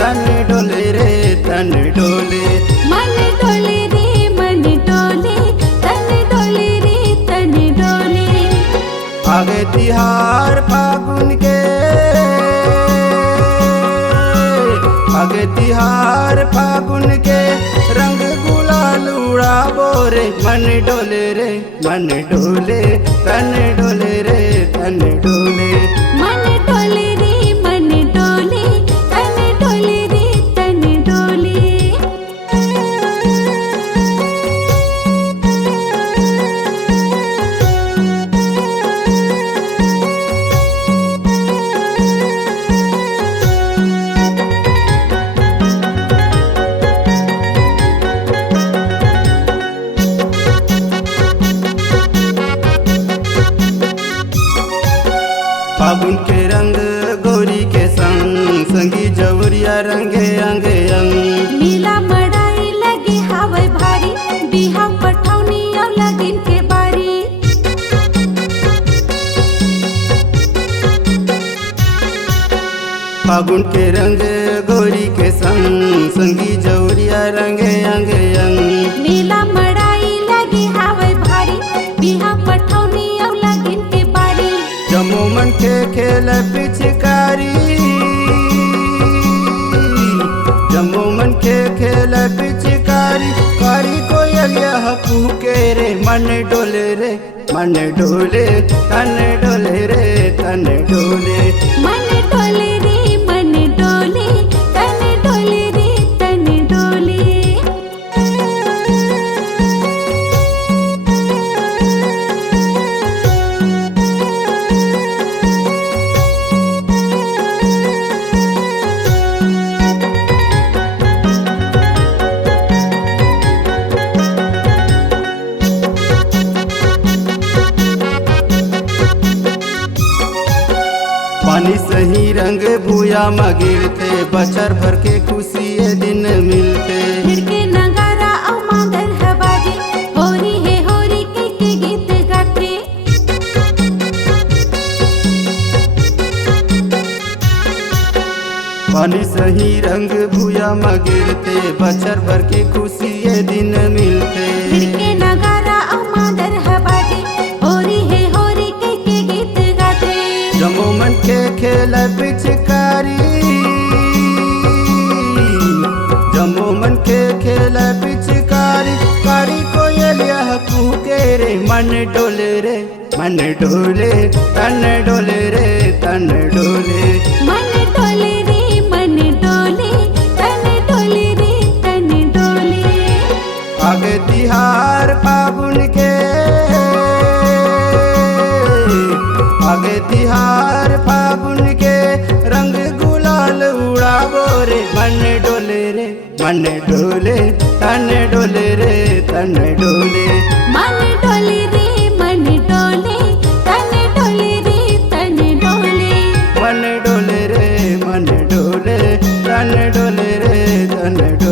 तन डोले रे तन डोले। मन डोले रे मन डोले, तन डोले रे तन डोले। आगे तिहार फागुन के, आगे तिहार फागुन के रंग गुलाल उड़ाबो रे। मन डोले रे मन डोले, तन डोले रे तन डोले। मन डोले रे मन डोले, तन डोले रे तन डोले। फागुन के रंग गोरी के संग, संगी जवरिया रंगे अंगे अंग। नीला मड़ाई लगे हवे भारी, बिहा पठौनी और लगिन के बारी। फागुन के रंग गोरी के संग, संगी जवरिया रंगे अंगे अंग। नीला मड़ाई लगे हवे भारी, बिहा पठौनी और लगिन के बारी। जमो मन के खेल पिचकारी, जमो मन के खेल पिचकारी। कारी कोयलिया कूके रे, मन डोले रे मन डोले, तन डोले रे तन डोले। मन डोले रे मन डोले, तन डोले रे तन डोले। पानी सही रंग भूया में गिरते, बचर भर के खुशी ये दिन मिलते। फिर के नगारा और मादर है बाजे, होरी है होरी के गीत गाते। पानी सही रंग भूया में गिरते, बचर भर के खुशी ये दिन मिलते। फिर के नगारा और मादर है बाजे, होरी है होरी के गीत गाते। जमो मन के खेल पिचकारी, जमो मन के खेल पिचकारी। कारी कोयलिया कूके रे, मन डोले रे मन डोले, तन डोले रे तन डोले। मन डोले रे मन डोले, तन डोले रे तन डोले। आगे तिहार फागुन के, आगे तिहार फागुन के रंग गुलाल उड़ाबो रे। मन डोले रे मन डोले, तन डोले रे तन डोले। मन डोले रे मन डोले, तन डोले रे तन डोले। मन डोले रे मन डोले, तन डोले रे तन डोले।